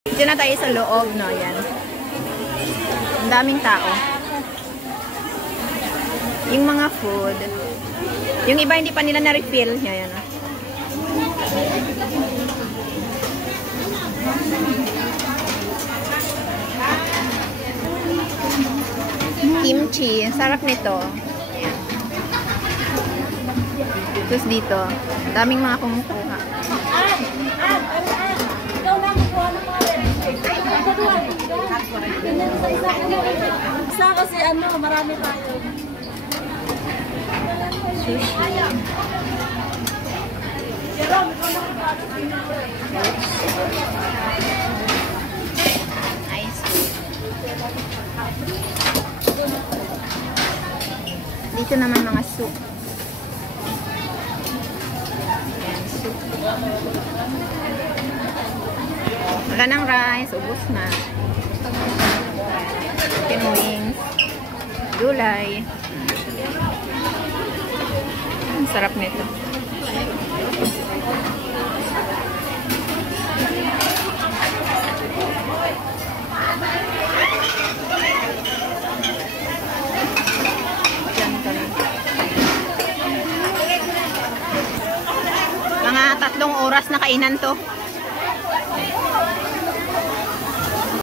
Dito na tayo sa loob, no? Yan. Ang daming tao. Yung mga food. Yung iba hindi pa nila na-refill. Yan. Kimchi. Sarap nito. Ayan. Tapos dito, daming mga kumukuha. Isa kasi marami tayo. Sushi. Ice cream. Dito naman mga soup. Ayan, soup. Wala ng rice, ubos na. Chicken wings. Gulay. Ang sarap nito. Mga 3 oras na kainan to.